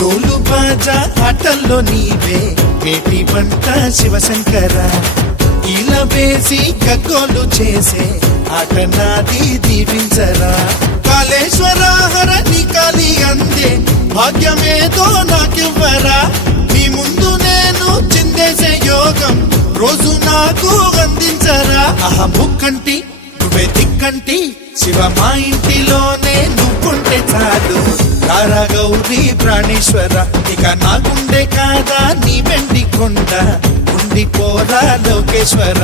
తోలు బాజా ఆటల్లో నీవే మేటి వంట శివశంకర, ఇలా వేసి గగ్గోలు చేసే ఆట నాది దీవించరా. కాళేశ్వర హర నికాలి అందే భాగ్యమేదో నాకివ్వరా. మీ ముందు నేను చిందేసే యోగం రోజు నాకు అందించరా. ముక్కంటి నువ్వే దిక్కంటి శివ, మా ఇంటిలోనే నువ్వుంటే చాలు. తారా గౌరీ ప్రాణేశ్వర, ఇక నాకుండే కాదా నీ వెండి కొండ ఉండిపోరా లోకేశ్వర.